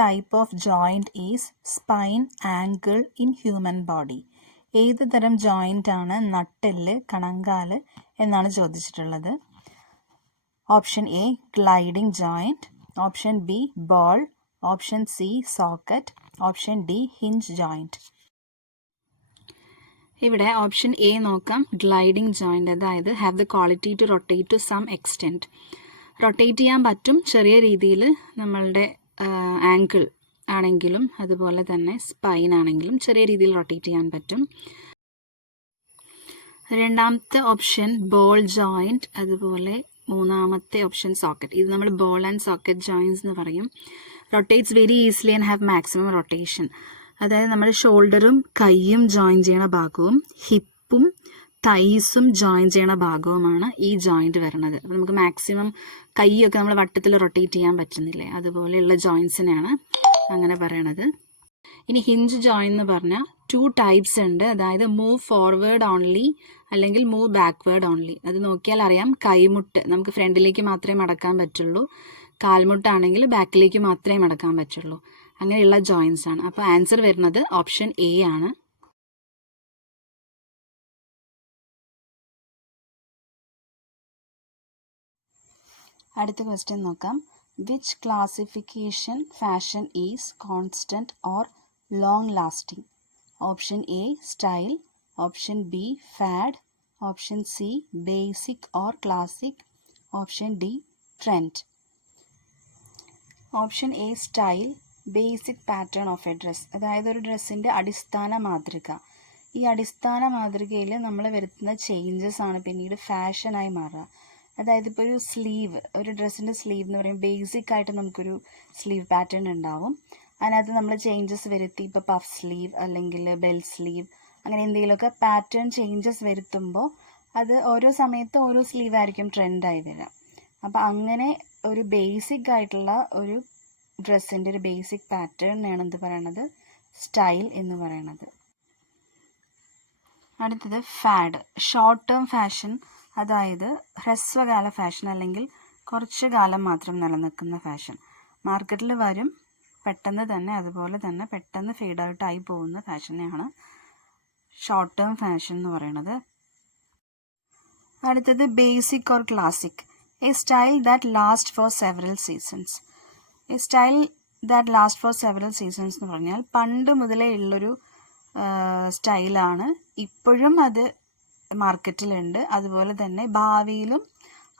Type of joint is spine ankle in human body? ഏത് തരം joint ആണ് നട്ടെല്ല്, കണങ്കാല് എന്നാണ് ചോദിച്ചിട്ടുള്ളത്. Option A gliding joint, option B ball, option C socket, option D hinge joint. ഇവിടെ ഓപ്ഷൻ എ നോക്കാം. ഗ്ലൈഡിംഗ് ജോയിൻറ്റ്, അതായത് have the quality to rotate to some extent. Rotate ചെയ്യാൻ പറ്റും ചെറിയ രീതിയിൽ, നമ്മളുടെ ആങ്കിൾ ആണെങ്കിലും അതുപോലെ തന്നെ സ്പൈൻ ആണെങ്കിലും ചെറിയ രീതിയിൽ റൊട്ടേറ്റ് ചെയ്യാൻ പറ്റും. രണ്ടാമത്തെ ഓപ്ഷൻ ബോൾ ജോയിൻറ്റ്, അതുപോലെ മൂന്നാമത്തെ ഓപ്ഷൻ സോക്കറ്റ്. ഇത് നമ്മൾ ബോൾ ആൻഡ് സോക്കറ്റ് ജോയിൻസ് എന്ന് പറയും. Rotates very easily and have maximum rotation. അതായത് നമ്മൾ ഷോൾഡറും കൈയും ജോയിൻ ചെയ്യണ ഭാഗവും ഹിപ്പും തൈസും ജോയിൻ ചെയ്യണ ഭാഗവുമാണ് ഈ ജോയിൻറ്റ് വരുന്നത്. അപ്പോൾ നമുക്ക് മാക്സിമം കൈയൊക്കെ നമ്മൾ വട്ടത്തിൽ റൊട്ടേറ്റ് ചെയ്യാൻ പറ്റുന്നില്ലേ, അതുപോലെയുള്ള ജോയിൻസിനെയാണ് അങ്ങനെ പറയണത്. ഇനി ഹിഞ്ച് ജോയിൻ എന്ന് പറഞ്ഞാൽ 2 ടൈപ്സ് ഉണ്ട്. അതായത് മൂവ് ഫോർവേഡ് ഓൺലി അല്ലെങ്കിൽ മൂവ് ബാക്ക്വേർഡ് ഓൺലി. അത് നോക്കിയാൽ അറിയാം. കൈമുട്ട് നമുക്ക് ഫ്രണ്ടിലേക്ക് മാത്രമേ മടക്കാൻ പറ്റുള്ളൂ, കാൽമുട്ടാണെങ്കിൽ ബാക്കിലേക്ക് മാത്രമേ മടക്കാൻ പറ്റുള്ളൂ. അങ്ങനെയുള്ള ജോയിൻസ് ആണ്. അപ്പോൾ ആൻസർ വരുന്നത് ഓപ്ഷൻ എ ആണ്. അടുത്ത ക്വസ്റ്റ്യൻ നോക്കാം. Which classification fashion is constant or long lasting? Option A style, option B fad, option C basic or classic, option D trend. Option A style, basic pattern of A dress, അതായത് ഒരു ഡ്രസ്സിൻ്റെ അടിസ്ഥാന മാതൃക. ഈ അടിസ്ഥാന മാതൃകയിൽ നമ്മൾ വരുത്തുന്ന ചേഞ്ചസ് ആണ് പിന്നീട് ഫാഷനായി മാറുക. അതായത് ഇപ്പോൾ ഒരു സ്ലീവ്, ഒരു ഡ്രസ്സിൻ്റെ സ്ലീവ് എന്ന് പറയുമ്പോൾ ബേസിക് ആയിട്ട് നമുക്കൊരു സ്ലീവ് പാറ്റേൺ ഉണ്ടാവും. അതിനകത്ത് നമ്മൾ ചേഞ്ചസ് വരുത്തി, ഇപ്പോൾ പഫ് സ്ലീവ് അല്ലെങ്കിൽ ബെൽ സ്ലീവ് അങ്ങനെ എന്തെങ്കിലുമൊക്കെ പാറ്റേൺ ചേഞ്ചസ് വരുത്തുമ്പോൾ അത് ഓരോ സമയത്ത് ഓരോ സ്ലീവ് ആയിരിക്കും ട്രെൻഡായി വരിക. അപ്പോൾ അങ്ങനെ ഒരു ബേസിക് ആയിട്ടുള്ള ഒരു ഡ്രസ്സിൻ്റെ ഒരു ബേസിക് പാറ്റേണിനെയാണ് എന്ത് പറയണത്, സ്റ്റൈൽ എന്ന് പറയണത്. അടുത്തത് ഫാഡ്, ഷോർട്ട് ടേം ഫാഷൻ, അതായത് ഹ്രസ്വകാല ഫാഷൻ അല്ലെങ്കിൽ കുറച്ച് കാലം മാത്രം നിലനിൽക്കുന്ന ഫാഷൻ. മാർക്കറ്റിൽ വരും, പെട്ടെന്ന് തന്നെ, അതുപോലെ തന്നെ പെട്ടെന്ന് ഫെയ്ഡ് ഔട്ടായി പോകുന്ന ഫാഷനെയാണ് ഷോർട്ട് ടേം ഫാഷൻ എന്ന് പറയുന്നത്. അടുത്തത് basic or classic, A style that last four several seasons. A style that last four several seasons എന്ന് പറഞ്ഞാൽ പണ്ട് മുതലേ ഉള്ളൊരു സ്റ്റൈലാണ്, ഇപ്പോഴും അത് മാർക്കറ്റിലുണ്ട്, അതുപോലെ തന്നെ ഭാവിയിലും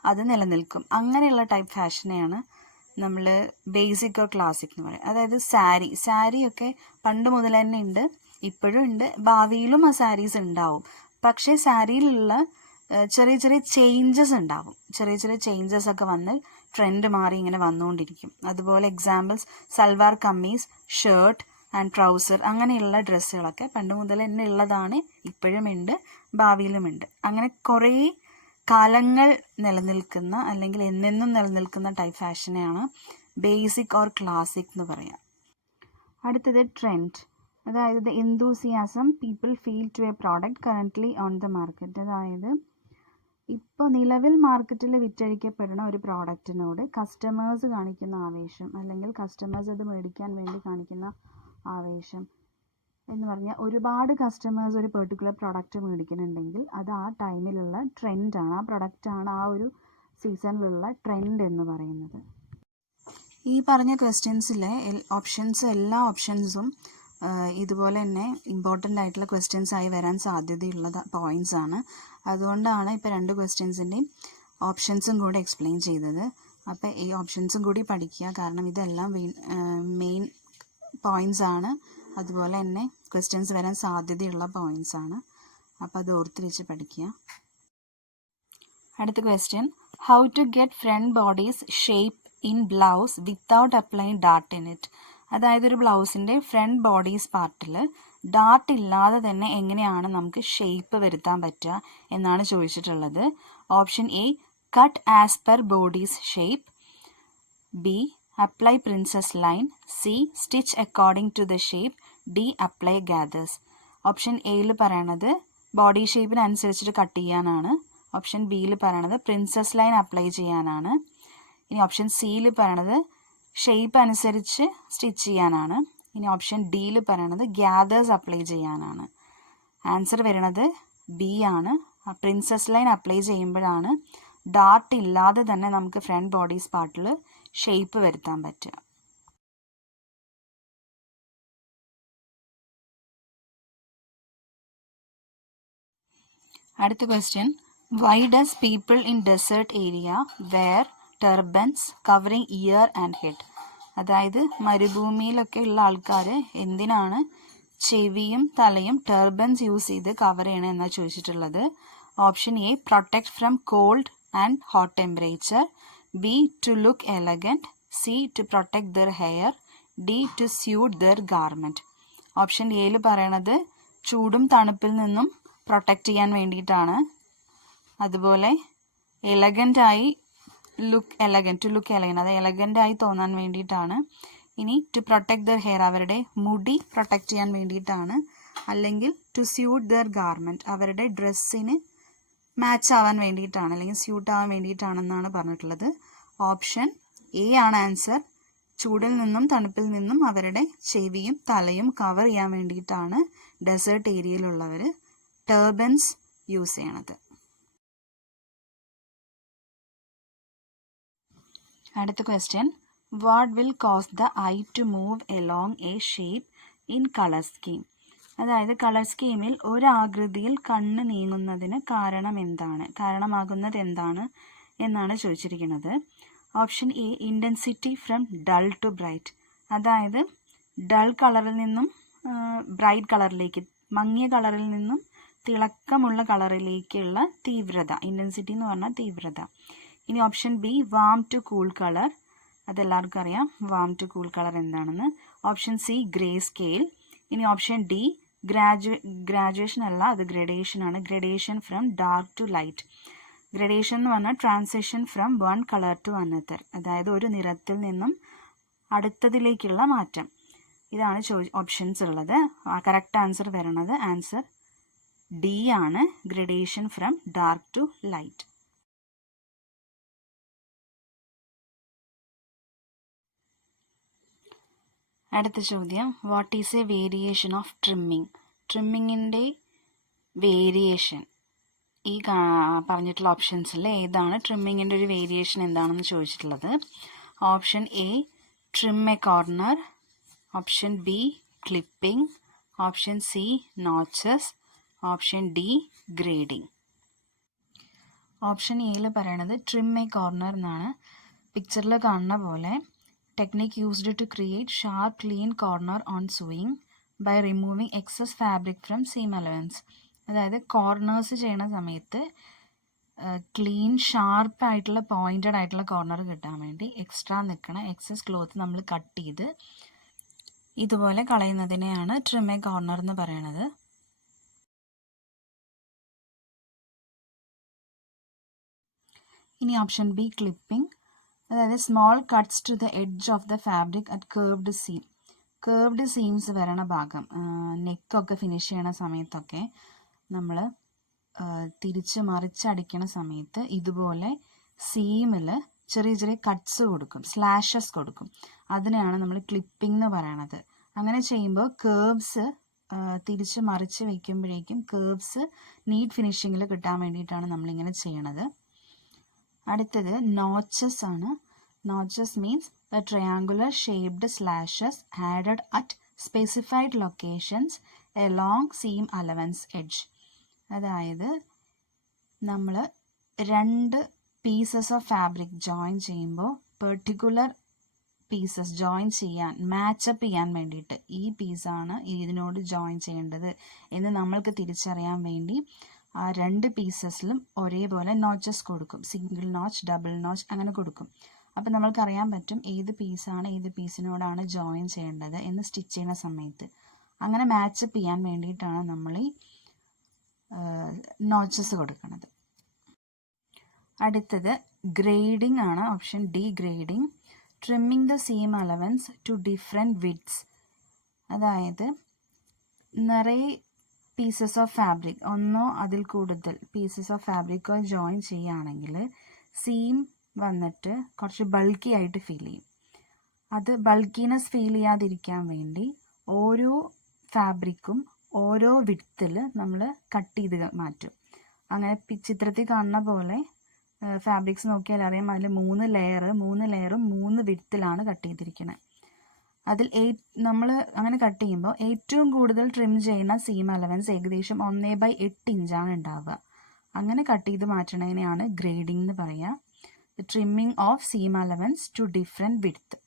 അത് നിലനിൽക്കും. അങ്ങനെയുള്ള ടൈപ്പ് ഫാഷനെയാണ് നമ്മൾ ബേസിക് ഓർ ക്ലാസിക് എന്ന് പറയും. അതായത് സാരിയൊക്കെ പണ്ട് മുതൽ തന്നെ ഉണ്ട്, ഇപ്പോഴും ഉണ്ട്, ഭാവിയിലും ആ സാരീസ് ഉണ്ടാവും. പക്ഷേ സാരിയിലുള്ള ചെറിയ ചെറിയ ചേഞ്ചസ് ഉണ്ടാവും. ചെറിയ ചെറിയ ചേഞ്ചസ് ഒക്കെ വന്ന് ട്രെൻഡ് മാറി ഇങ്ങനെ വന്നുകൊണ്ടിരിക്കും. അതുപോലെ examples salwar kameez, shirt and trouser, അങ്ങനെയുള്ള ഡ്രസ്സുകളൊക്കെ പണ്ട് മുതൽ തന്നെ ഉള്ളതാണ്, ഇപ്പോഴും ഉണ്ട്, ഭാവിയിലുമുണ്ട്. അങ്ങനെ കുറേ കാലങ്ങൾ നിലനിൽക്കുന്ന അല്ലെങ്കിൽ എന്നെന്നും നിലനിൽക്കുന്ന ടൈപ്പ് ഫാഷനെയാണ് ബേസിക് ഓർ ക്ലാസിക് എന്ന് പറയാം. അടുത്തത് ട്രെൻഡ്, അതായത് the enthusiasm people feel to a product currently on the market. അതായത് ഇപ്പോൾ നിലവിൽ മാർക്കറ്റിൽ വിറ്റഴിക്കപ്പെടുന്ന ഒരു പ്രോഡക്റ്റിനോട് കസ്റ്റമേഴ്സ് കാണിക്കുന്ന ആവേശം, അല്ലെങ്കിൽ കസ്റ്റമേഴ്സ് അത് മേടിക്കാൻ വേണ്ടി കാണിക്കുന്ന ആവേശം എന്ന് പറഞ്ഞാൽ ഒരുപാട് കസ്റ്റമേഴ്സ് ഒരു പെർട്ടിക്കുലർ പ്രോഡക്റ്റ് മേടിക്കുന്നുണ്ടെങ്കിൽ അത് ആ ടൈമിലുള്ള ട്രെൻഡാണ്, ആ പ്രൊഡക്റ്റാണ് ആ ഒരു സീസണിലുള്ള ട്രെൻഡ് എന്ന് പറയുന്നത്. ഈ പറഞ്ഞ ക്വസ്റ്റ്യൻസിലെ എല്ലാ ഓപ്ഷൻസും ഇതുപോലെ തന്നെ ഇമ്പോർട്ടൻ്റ് ആയിട്ടുള്ള ക്വസ്റ്റ്യൻസ് ആയി വരാൻ സാധ്യതയുള്ള പോയിൻറ്റ്സ് ആണ്. അതുകൊണ്ടാണ് ഇപ്പോൾ 2 ക്വസ്റ്റ്യൻസിൻ്റെയും ഓപ്ഷൻസും കൂടി എക്സ്പ്ലെയിൻ ചെയ്തത്. അപ്പോൾ ഈ ഓപ്ഷൻസും കൂടി പഠിക്കുക, കാരണം ഇതെല്ലാം മെയിൻ പോയിൻറ്റ്സ് ആണ്, അതുപോലെ തന്നെ ക്വസ്റ്റ്യൻസ് വരാൻ സാധ്യതയുള്ള പോയിൻറ്റ്സ് ആണ്. അപ്പോൾ അത് ഓർത്ത് വെച്ച് പഠിക്കുക. അടുത്ത question, how to get front bodice shape in blouse without applying dart in it. അതായത് ഒരു ബ്ലൗസിൻ്റെ ഫ്രണ്ട് ബോഡീസ് പാർട്ടിൽ ഡാർട്ട് ഇല്ലാതെ തന്നെ എങ്ങനെയാണ് നമുക്ക് ഷേപ്പ് വരുത്താൻ പറ്റുക എന്നാണ് ചോദിച്ചിട്ടുള്ളത്. Option A cut as per bodice shape, B apply princess line, C stitch according to the shape, D apply gathers. ഓപ്ഷൻ എയിൽ പറയണത് ബോഡി ഷേപ്പിനനുസരിച്ചിട്ട് കട്ട് ചെയ്യാനാണ്. ഓപ്ഷൻ ബിയിൽ പറയണത് പ്രിൻസസ് ലൈൻ അപ്ലൈ ചെയ്യാനാണ്. ഇനി ഓപ്ഷൻ സിയിൽ പറയണത് ഷേപ്പ് അനുസരിച്ച് സ്റ്റിച്ച് ചെയ്യാനാണ്. ഇനി ഓപ്ഷൻ ഡിയിൽ പറയണത് ഗ്യാദേഴ്സ് അപ്ലൈ ചെയ്യാനാണ്. ആൻസർ വരുന്നത് ബി ആണ്. പ്രിൻസസ് ലൈൻ അപ്ലൈ ചെയ്യുമ്പോഴാണ് ഡാർട്ട് ഇല്ലാതെ തന്നെ നമുക്ക് ഫ്രണ്ട് ബോഡീസ് പാർട്ടിൽ ഷേപ്പ് വരുത്താൻ പറ്റുക. അടുത്ത question, why does people in desert area wear turbans covering ear and head? അതായത് മരുഭൂമിയിലൊക്കെ ഉള്ള ആൾക്കാർ എന്തിനാണ് ചെവിയും തലയും ടർബൻസ് യൂസ് ചെയ്ത് കവർ ചെയ്യണം എന്നാണ് ചോദിച്ചിട്ടുള്ളത്. Option A, protect from cold and hot temperature. B, to look elegant. C, to protect their hair. D, to suit their garment. Option എയിൽ പറയണത് ചൂടും തണുപ്പിൽ നിന്നും പ്രൊട്ടക്റ്റ് ചെയ്യാൻ വേണ്ടിയിട്ടാണ്. അതുപോലെ എലഗൻ്റായി ടു ലുക്ക് എലഗൻറ്റ്, അത് എലഗൻ്റായി തോന്നാൻ വേണ്ടിയിട്ടാണ്. ഇനി ടു പ്രൊട്ടക്ട് ദർ ഹെയർ, അവരുടെ മുടി പ്രൊട്ടക്റ്റ് ചെയ്യാൻ വേണ്ടിയിട്ടാണ്. അല്ലെങ്കിൽ ടു സ്യൂട്ട് ദർ ഗാർമെൻറ്റ്, അവരുടെ ഡ്രസ്സിന് മാച്ച് ആവാൻ വേണ്ടിയിട്ടാണ്, അല്ലെങ്കിൽ സ്യൂട്ട് ആവാൻ വേണ്ടിയിട്ടാണെന്നാണ് പറഞ്ഞിട്ടുള്ളത്. ഓപ്ഷൻ എ ആണ് ആൻസർ. ചൂടിൽ നിന്നും തണുപ്പിൽ നിന്നും അവരുടെ ചെവിയും തലയും കവർ ചെയ്യാൻ വേണ്ടിയിട്ടാണ് ഡെസേർട്ട് ഏരിയയിലുള്ളവർ ടർബൻസ് യൂസ് ചെയ്യണത്. അടുത്ത question, what will cause the eye to move along a shape in colour scheme? അതായത് കളർ സ്കീമിൽ ഒരാകൃതിയിൽ കണ്ണ് നീങ്ങുന്നതിന് കാരണമാകുന്നത് എന്താണ് എന്നാണ് ചോദിച്ചിരിക്കുന്നത്. Option A, intensity from dull to bright. അതായത് ഡൾ കളറിൽ നിന്നും ബ്രൈറ്റ് കളറിലേക്ക്, മങ്ങിയ കളറിൽ നിന്നും തിളക്കമുള്ള കളറിലേക്കുള്ള തീവ്രത, ഇൻറ്റൻസിറ്റി എന്ന് പറഞ്ഞാൽ തീവ്രത. ഇനി option B, warm to cool colour. അതെല്ലാവർക്കും അറിയാം വാം ടു കൂൾ കളർ എന്താണെന്ന്. Option C, grey scale. ഇനി ഓപ്ഷൻ ഡി, ഗ്രാജുവേഷൻ അല്ല, അത് ഗ്രഡേഷൻ ആണ്. Gradation from dark to light. Gradation എന്ന് പറഞ്ഞാൽ transition from one colour to another, അതായത് ഒരു നിറത്തിൽ നിന്നും അടുത്തതിലേക്കുള്ള മാറ്റം. ഇതാണ് ഓപ്ഷൻസ് ഉള്ളത്. കറക്റ്റ് ആൻസർ വരണത് ആൻസർ ഡി ആണ്, gradation from dark to light. അടുത്ത ചോദ്യം, what is a variation of trimming? ട്രിമ്മിങ്ങിൻ്റെ വേരിയേഷൻ ഈ പറഞ്ഞിട്ടുള്ള ഓപ്ഷൻസിൽ ഏതാണ് ട്രിമ്മിങ്ങിൻ്റെ ഒരു വേരിയേഷൻ എന്താണെന്ന് ചോദിച്ചിട്ടുള്ളത്. Option A, trim a corner. Option B, clipping. Option C, notches. Option D, grading. Option എയിൽ പറയണത് ട്രിം എ കോർണർ എന്നാണ്. പിക്ചറിൽ കാണുന്ന പോലെ technique used to create sharp clean corner on sewing by removing excess fabric from seam allowance. അതായത് corners ചെയ്യണ സമയത്ത് clean ഷാർപ്പായിട്ടുള്ള പോയിൻറ്റഡ് ആയിട്ടുള്ള കോർണർ കിട്ടാൻ വേണ്ടി എക്സ്ട്രാ നിൽക്കണ എക്സസ് ക്ലോത്ത് നമ്മൾ കട്ട് ചെയ്ത് ഇതുപോലെ കളയുന്നതിനെയാണ് ട്രിം എ കോർണർ എന്ന് പറയണത്. ഇനി ഓപ്ഷൻ ബി, ക്ലിപ്പിംഗ്. അതായത് small cuts to the edge of the fabric at curved seam. Curved seams വരണ ഭാഗം, നെക്കൊക്കെ ഫിനിഷ് ചെയ്യണ സമയത്തൊക്കെ നമ്മൾ തിരിച്ച് മറിച്ചടിക്കണ സമയത്ത് ഇതുപോലെ സീമിൽ ചെറിയ ചെറിയ കട്ട്സ് കൊടുക്കും, സ്ലാഷസ് കൊടുക്കും. അതിനെയാണ് നമ്മൾ ക്ലിപ്പിംഗ് എന്ന് പറയണത്. അങ്ങനെ ചെയ്യുമ്പോൾ കേർവ്സ് തിരിച്ച് മറിച്ച് വയ്ക്കുമ്പോഴേക്കും കേർവ്സ് നീറ്റ് ഫിനിഷിങ്ങിൽ കിട്ടാൻ വേണ്ടിയിട്ടാണ് നമ്മളിങ്ങനെ ചെയ്യണത്. അടുത്തത് നോച്ചസ് ആണ്. Notches means the triangular shaped slashes added at specified locations along seam allowance edge. അതായത് നമ്മൾ രണ്ട് പീസസ് ഓഫ് ഫാബ്രിക് ജോയിൻ ചെയ്യുമ്പോൾ പെർട്ടിക്കുലർ പീസസ് ജോയിൻ ചെയ്യാൻ, മാച്ചപ്പ് ചെയ്യാൻ വേണ്ടിയിട്ട് ഈ പീസാണ് ഇതിനോട് ജോയിൻ ചെയ്യേണ്ടത് എന്ന് നമ്മൾക്ക് തിരിച്ചറിയാൻ വേണ്ടി ആ രണ്ട് പീസസിലും ഒരേപോലെ നോച്ചസ് കൊടുക്കും. സിംഗിൾ നോച്ച്, ഡബിൾ നോച്ച് അങ്ങനെ കൊടുക്കും. അപ്പം നമ്മൾക്കറിയാൻ പറ്റും ഏത് പീസാണ് ഏത് പീസിനോടാണ് ജോയിൻ ചെയ്യേണ്ടത് എന്ന് സ്റ്റിച്ച് ചെയ്യുന്ന സമയത്ത്. അങ്ങനെ മാച്ചപ്പ് ചെയ്യാൻ വേണ്ടിയിട്ടാണ് നമ്മൾ ഈ നോച്ചസ് കൊടുക്കുന്നത്. അടുത്തത് ഗ്രേഡിംഗ് ആണ്. Option D, grading. Trimming the seam allowance to different widths. അതായത് നിറയെ പീസസ് ഓഫ് ഫാബ്രിക്, ഒന്നോ അതിൽ കൂടുതൽ പീസസ് ഓഫ് ഫാബ്രിക്കോ ജോയിൻ ചെയ്യുകയാണെങ്കിൽ സീം വന്നിട്ട് കുറച്ച് ബൾക്കി ആയിട്ട് ഫീൽ ചെയ്യും. അത് ബൾക്കിനെസ് ഫീൽ ചെയ്യാതിരിക്കാൻ വേണ്ടി ഓരോ ഫാബ്രിക്കും ഓരോ വിഡ്ത്തിൽ നമ്മൾ കട്ട് ചെയ്ത് മാറ്റും. അങ്ങനെ ചിത്രത്തിൽ കാണുന്ന പോലെ ഫാബ്രിക്സ് നോക്കിയാൽ അറിയാം, അതിൽ 3 ലെയറും 3 വിഡ്ത്തിലാണ് കട്ട് ചെയ്തിരിക്കുന്നത്. അതിൽ നമ്മൾ അങ്ങനെ കട്ട് ചെയ്യുമ്പോൾ ഏറ്റവും കൂടുതൽ ട്രിം ചെയ്യുന്ന സീം അലവൻസ് ഏകദേശം 1/8 ഇഞ്ചാണ് ഉണ്ടാവുക. അങ്ങനെ കട്ട് ചെയ്ത് മാറ്റണതിനെയാണ് ഗ്രേഡിംഗ് എന്ന് പറയുക. The trimming of seam allowance to different width.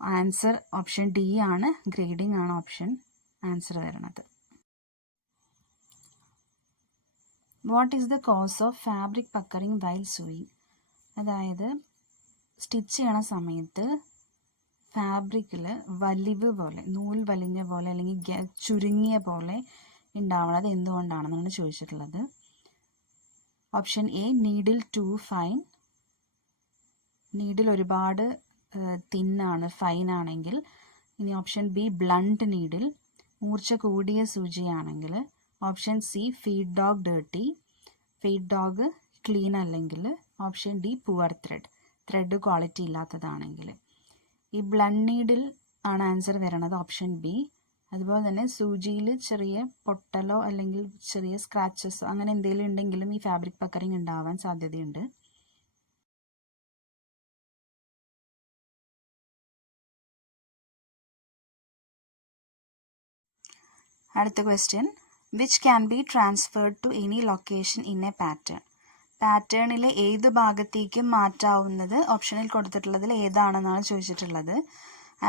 Answer option D ആണ്, ഗ്രേഡിംഗ് ആണ് ഓപ്ഷൻ ആൻസർ വരുന്നത്. What is the cause of fabric puckering while sewing? അതായത് സ്റ്റിച്ച് ചെയ്യണ സമയത്ത് ഫാബ്രിക്കിൽ വലിവ് പോലെ, നൂൽ വലിഞ്ഞ പോലെ അല്ലെങ്കിൽ ചുരുങ്ങിയ പോലെ ഉണ്ടാവുന്നത് എന്തുകൊണ്ടാണെന്നാണ് ചോദിച്ചിട്ടുള്ളത്. Option A, needle too fine. Needle ഒരുപാട് തിന്നാണ്, ഫൈൻ ആണെങ്കിൽ. ഇനി ഓപ്ഷൻ ബി, ബ്ലണ്ട് നീഡിൽ, മൂർച്ച കൂടിയ സൂചിയാണെങ്കിൽ. Option C, feed dog dirty, feed dog clean അല്ലെങ്കിൽ. Option D, poor thread quality ഇല്ലാത്തതാണെങ്കിൽ. ഈ ബ്ലണ്ട് നീഡിൽ ആണ് ആൻസർ വരണത്, ഓപ്ഷൻ ബി. അതുപോലെ തന്നെ സൂചിയിൽ ചെറിയ പൊട്ടലോ അല്ലെങ്കിൽ ചെറിയ സ്ക്രാച്ചസോ അങ്ങനെ എന്തെങ്കിലും ഉണ്ടെങ്കിലും ഈ ഫാബ്രിക് പക്കറിങ് ഉണ്ടാവാൻ സാധ്യതയുണ്ട്. അടുത്ത question, which can be transferred to any location in a pattern? പാറ്റേണിലെ ഏത് ഭാഗത്തേക്കും മാറ്റാവുന്നത് ഓപ്ഷനിൽ കൊടുത്തിട്ടുള്ളതിൽ ഏതാണെന്നാണ് ചോദിച്ചിട്ടുള്ളത്.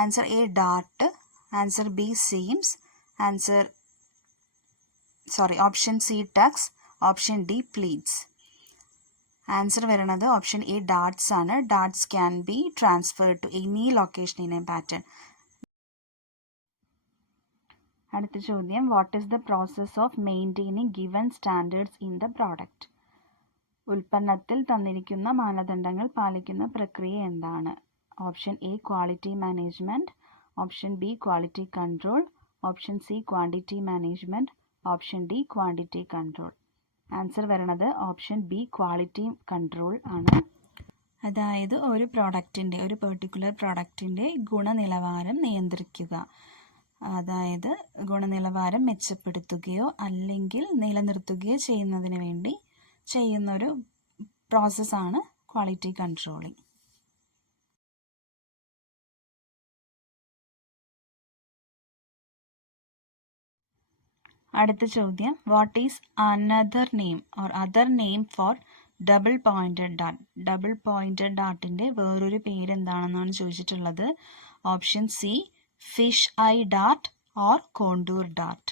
Answer A, dart. Answer B, seams. Option C, tucks. Option D, pleats. Answer വരുന്നത് ഓപ്ഷൻ എ, ഡാർട്ട്സ് ആണ്. Darts can be transferred to any location in a pattern. അടുത്ത ചോദ്യം, what is the process of maintaining given standards in the product? ഉൽപ്പന്നത്തിൽ തന്നിരിക്കുന്ന മാനദണ്ഡങ്ങൾ പാലിക്കുന്ന പ്രക്രിയ എന്താണ്? Option A, quality management. Option B, quality control. Option C, quantity management. Option D, quantity control. Answer വരണത് option B, quality control ആണ്. അതായത് ഒരു പെർട്ടിക്കുലർ പ്രോഡക്റ്റിൻ്റെ ഗുണനിലവാരം നിയന്ത്രിക്കുക. അതായത് ഗുണനിലവാരം മെച്ചപ്പെടുത്തുകയോ അല്ലെങ്കിൽ നിലനിർത്തുകയോ ചെയ്യുന്നതിന് വേണ്ടി ചെയ്യുന്നൊരു പ്രോസസ്സാണ് ക്വാളിറ്റി കൺട്രോളിങ്. അടുത്ത ചോദ്യം, what is another name or other name for double pointed dart? Double pointed ഡാർട്ടിൻ്റെ വേറൊരു പേരെന്താണെന്നാണ് ചോദിച്ചിട്ടുള്ളത്. Option C, fish eye dart or contour dart.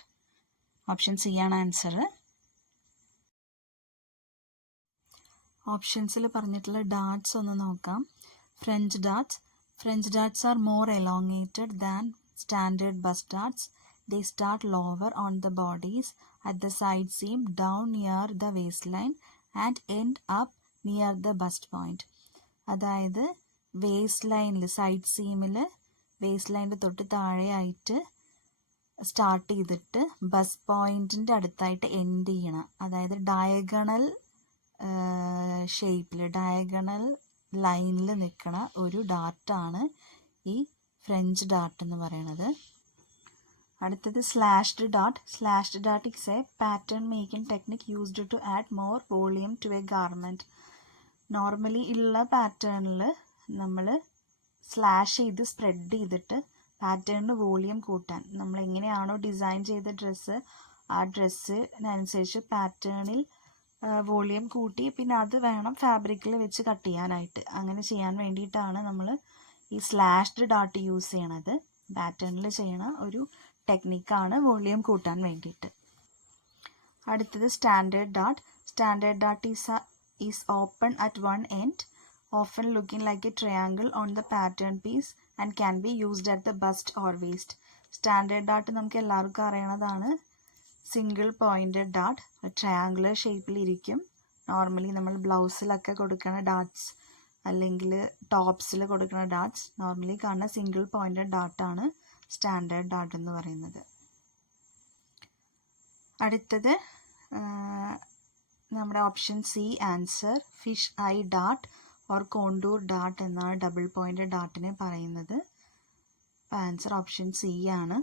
Option C ആണ് ആൻസർ. ഓപ്ഷൻസിൽ പറഞ്ഞിട്ടുള്ള ഡാർട്ട്സ് ഒന്ന് നോക്കാം. French darts are more elongated than standard bust darts. They start lower on the bodies at the side seam down near the waistline and end up near the bust point. അതായത് waste ലൈനിൽ, side സീമിൽ waste ലൈനിൻ്റെ തൊട്ട് താഴെയായിട്ട് start ചെയ്തിട്ട് bus പോയിൻറ്റിൻ്റെ അടുത്തായിട്ട് end ചെയ്യണം. അതായത് diagonal ഷേപ്പിൽ, ഡയഗണൽ ലൈനിൽ നിൽക്കണ ഒരു ഡാർട്ടാണ് ഈ ഫ്രഞ്ച് ഡാർട്ട് എന്ന് പറയുന്നത്. അടുത്തത് സ്ലാഷ്ഡ് Dart is a pattern making technique used to add more volume to a garment. Normally ഉള്ള പാറ്റേണിൽ നമ്മൾ സ്ലാഷ് ചെയ്ത് സ്പ്രെഡ് ചെയ്തിട്ട് പാറ്റേണിന് വോളിയം കൂട്ടാൻ, നമ്മൾ എങ്ങനെയാണോ ഡിസൈൻ ചെയ്ത ഡ്രസ്സ് ആ ഡ്രസ്സിനനുസരിച്ച് പാറ്റേണിൽ വോളിയം കൂട്ടി പിന്നെ അത് വേണം ഫാബ്രിക്കിൽ വെച്ച് കട്ട് ചെയ്യാനായിട്ട്. അങ്ങനെ ചെയ്യാൻ വേണ്ടിയിട്ടാണ് നമ്മൾ ഈ സ്ലാഷ്ഡ് ഡാർട്ട് യൂസ് ചെയ്യണത്. പാറ്റേണിൽ ചെയ്യണ ഒരു ടെക്നിക്കാണ് വോളിയം കൂട്ടാൻ വേണ്ടിയിട്ട്. അടുത്തത് standard dart is open at one end, often looking like a triangle on the pattern piece and can be used at the bust or waist. Standard dart നമുക്ക് എല്ലാവർക്കും അറിയണതാണ്. സിംഗിൾ പോയിൻറ്റഡ് ഡാർട്ട് ട്രയാങ്കുലർ ഷേപ്പിലിരിക്കും. Normally നമ്മൾ ബ്ലൗസിലൊക്കെ കൊടുക്കുന്ന darts അല്ലെങ്കിൽ ടോപ്സിൽ കൊടുക്കുന്ന ഡാർട്ട്സ് നോർമലി കാണുന്ന സിംഗിൾ പോയിൻറ്റഡ് ഡാർട്ടാണ് സ്റ്റാൻഡേർഡ് ഡാർട്ട് എന്ന് പറയുന്നത്. അടുത്തത് നമ്മുടെ option C answer, fish eye dart or contour dart എന്നാണ് ഡബിൾ പോയിന്റ് ഡാർട്ടിനെ പറയുന്നത്. ആൻസർ ഓപ്ഷൻ സി ആണ്.